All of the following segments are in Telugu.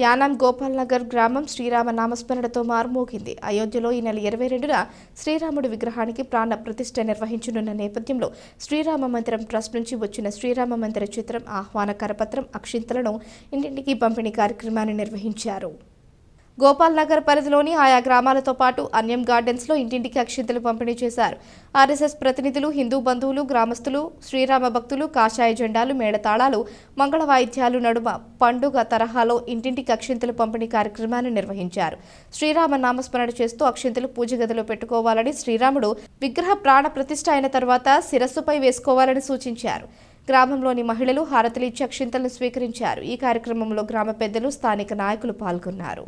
యానాం గోపాల్ నగర్ గ్రామం శ్రీరామ నామస్మరణతో మారుమోగింది. అయోధ్యలో ఈ నెల 22న శ్రీరాముడి విగ్రహానికి ప్రాణ ప్రతిష్ఠ నిర్వహించనున్న నేపథ్యంలో శ్రీరామ మందిరం ట్రస్ట్ నుంచి వచ్చిన శ్రీరామ మందిర చిత్రం, ఆహ్వాన కరపత్రం, అక్షింతలను ఇంటింటికి పంపిణీ కార్యక్రమాన్ని నిర్వహించారు. గోపాల్ నగర్ పరిధిలోని ఆయా గ్రామాలతో పాటు అన్యం గార్డెన్స్లో ఇంటింటికి అక్షింతలు పంపిణీ చేశారు. ఆర్ఎస్ఎస్ ప్రతినిధులు, హిందూ బంధువులు, గ్రామస్తులు, శ్రీరామ భక్తులు కాషాయ జెండాలు, మేళతాళాలు, మంగళ వాయిద్యాలు నడుమ పండుగ తరహాలో ఇంటింటికి అక్షింతలు పంపిణీ కార్యక్రమాన్ని నిర్వహించారు. శ్రీరామ నామస్మరణ చేస్తూ అక్షింతలు పూజ గదిలో పెట్టుకోవాలని, శ్రీరాముడు విగ్రహ ప్రాణ ప్రతిష్ఠ అయిన తర్వాత శిరస్సుపై వేసుకోవాలని సూచించారు. గ్రామంలోని మహిళలు హారతులిచ్చి అక్షింతలను స్వీకరించారు. ఈ కార్యక్రమంలో గ్రామ పెద్దలు, స్థానిక నాయకులు పాల్గొన్నారు.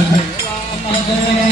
Okay.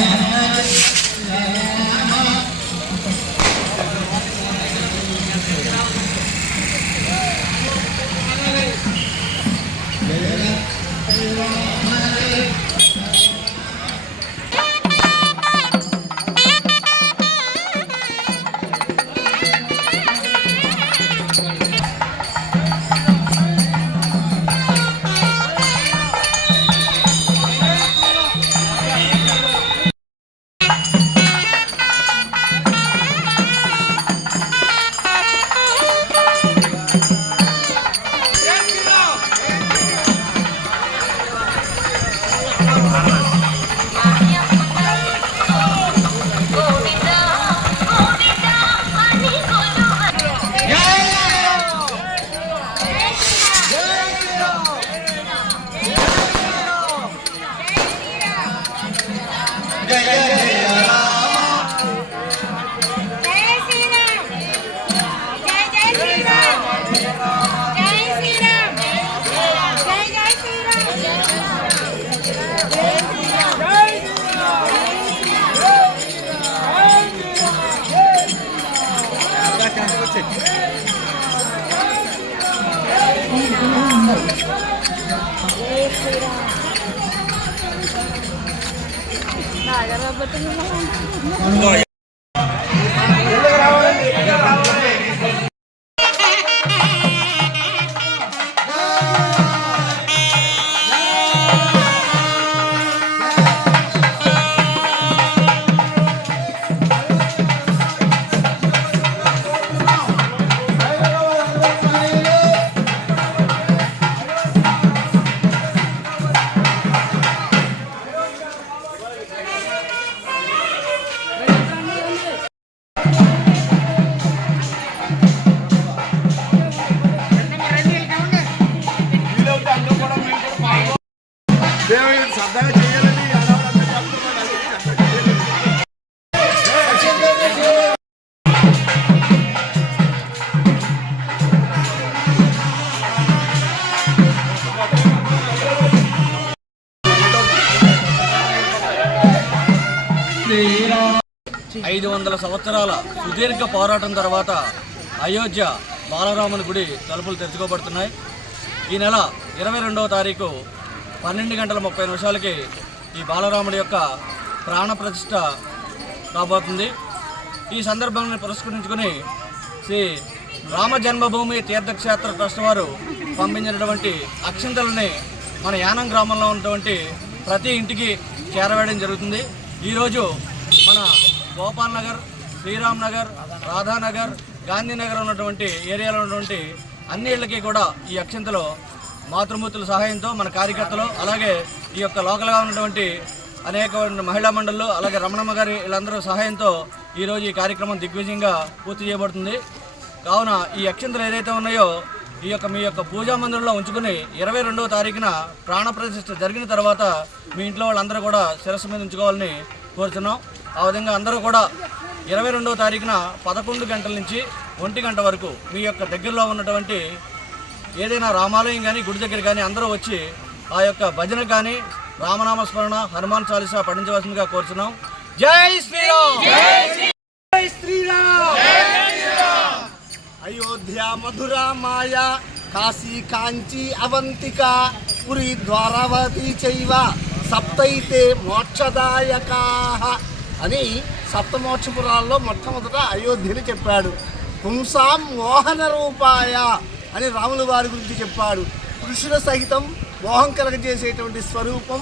Nah, 500 సంవత్సరాల సుదీర్ఘ పోరాటం తర్వాత అయోధ్య బాలరాముని గుడి తలుపులు తెరుచుకోబడుతున్నాయి. ఈ నెల 22వ తారీఖు 12:30 ఈ బాలరాముడి యొక్క ప్రాణ ప్రతిష్ఠ కాబోతుంది. ఈ సందర్భాన్ని పురస్కరించుకొని శ్రీ రామ జన్మభూమి తీర్థక్షేత్ర ట్రస్ట్ వారు పంపించినటువంటి అక్షింతలని మన యానం గ్రామంలో ఉన్నటువంటి ప్రతి ఇంటికి చేరవేయడం జరుగుతుంది. ఈరోజు మన గోపాల్ నగర్, శ్రీరామ్ నగర్, రాధానగర్, గాంధీనగర్ ఉన్నటువంటి ఏరియాలో ఉన్నటువంటి అన్ని ఇళ్ళకి కూడా ఈ అక్షింతలు మాతృమూర్తుల సహాయంతో మన కార్యకర్తలు, అలాగే ఈ యొక్క లోకల్గా ఉన్నటువంటి అనేక మహిళా మండళ్ళు, అలాగే రమణమ్మ గారి వీళ్ళందరూ సహాయంతో ఈరోజు ఈ కార్యక్రమం దిగ్విజయంగా పూర్తి చేయబడుతుంది. కావున ఈ అక్షింతలు ఏదైతే ఉన్నాయో ఈ యొక్క మీ యొక్క పూజా మందిరంలో ఉంచుకుని 22వ తారీఖున ప్రాణప్రతిష్ఠ జరిగిన తర్వాత మీ ఇంట్లో వాళ్ళందరూ కూడా శిరస్సు మీద ఉంచుకోవాలని కోరుతున్నాం. ఆ విధంగా అందరూ కూడా 22వ తారీఖున 11 గంటల నుంచి 1 గంట వరకు మీ యొక్క దగ్గరలో ఉన్నటువంటి ఏదైనా రామాలయం కానీ గుడి దగ్గర కానీ అందరూ వచ్చి ఆ యొక్క భజన కానీ రామనామస్మరణ, హనుమాన్ చాలీసా పఠించవలసిందిగా కోరుతున్నాం. జై శ్రీరామ్, జై శ్రీరామ్. అయోధ్య, మధుర, మాయ, కాశీ, కాంచి, అవంతిక, పురి, ద్వారావతి చైవ సప్తైతే మోక్షదాయకాః అని సప్తమోక్షపురాల్లో మొట్టమొదట అయోధ్యని చెప్పాడు. పుంసాం మోహన రూపాయ అని రాముల వారి గురించి చెప్పాడు. పురుషుల సహితం మోహం కలగజేసేటువంటి స్వరూపం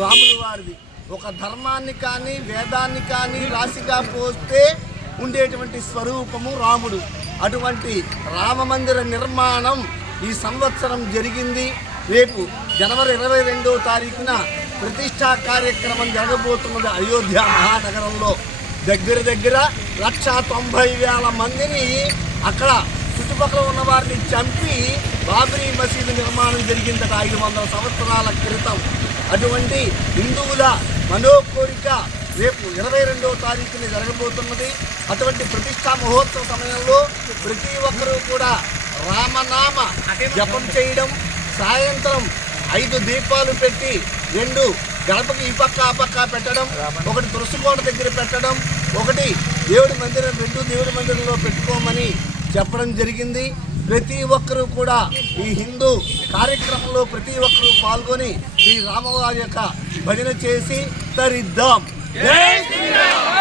రాముల వారిది. ఒక ధర్మాన్ని కానీ వేదాన్ని కానీ రాశిగా పోస్తే ఉండేటువంటి స్వరూపము రాముడు. అటువంటి రామమందిర నిర్మాణం ఈ సంవత్సరం జరిగింది. రేపు జనవరి 22వ తారీఖున ప్రతిష్టా కార్యక్రమం జరగబోతున్నది. అయోధ్య మహానగరంలో దగ్గర 1,90,000 మందిని అక్కడ చుట్టుపక్కల ఉన్న వారిని చంపి బాబరీ మసీదు నిర్మాణం జరిగిందట 500 సంవత్సరాల క్రితం. అటువంటి హిందువుల మనోకోరిక రేపు 22వ తారీఖున జరగబోతున్నది. అటువంటి ప్రతిష్టా మహోత్సవ సమయంలో ప్రతి ఒక్కరూ కూడా రామనామ జపం చేయడం, సాయంత్రం 5 దీపాలు పెట్టి 2 గడపకి ఈ పక్క ఆ పక్క పెట్టడం, 1 తులసికోట దగ్గర పెట్టడం, 1 దేవుడి మందిరం 2 దేవుడి మందిరంలో పెట్టుకోమని చెప్పడం జరిగింది. ప్రతి ఒక్కరూ కూడా ఈ హిందూ కార్యక్రమంలో ప్రతి ఒక్కరూ పాల్గొని శ్రీ రామవారి యొక్క భజన చేసి తరిద్దాం. జై శ్రీరామ్.